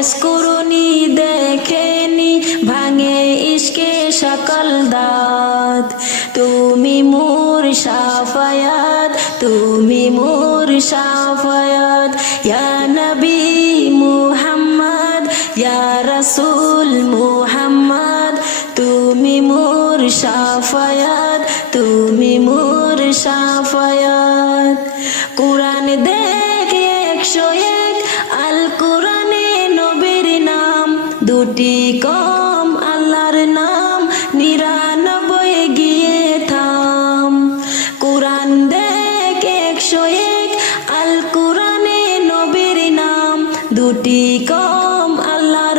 ওয়েস কুরুনি দেখেনি ভাঙে ইশকে সকল দাঁত। তুমি মোর শাফায়াত, তুমি মোর শাফায়াত, ইয়া নবী মুহাম্মদ, ইয়া রাসূল মুহাম্মদ, তুমি মোর শাফায়াত, তুমি মোর শাফায়াত। কুরআন দেখে 101 আল কুরআনে নবীর নাম, দুটি কম আল্লাহর নাম 99 গিয়ে থাম। কুরআন দেখে 101 আল কুরআনে নবীর নাম, দুটি কম আল্লাহ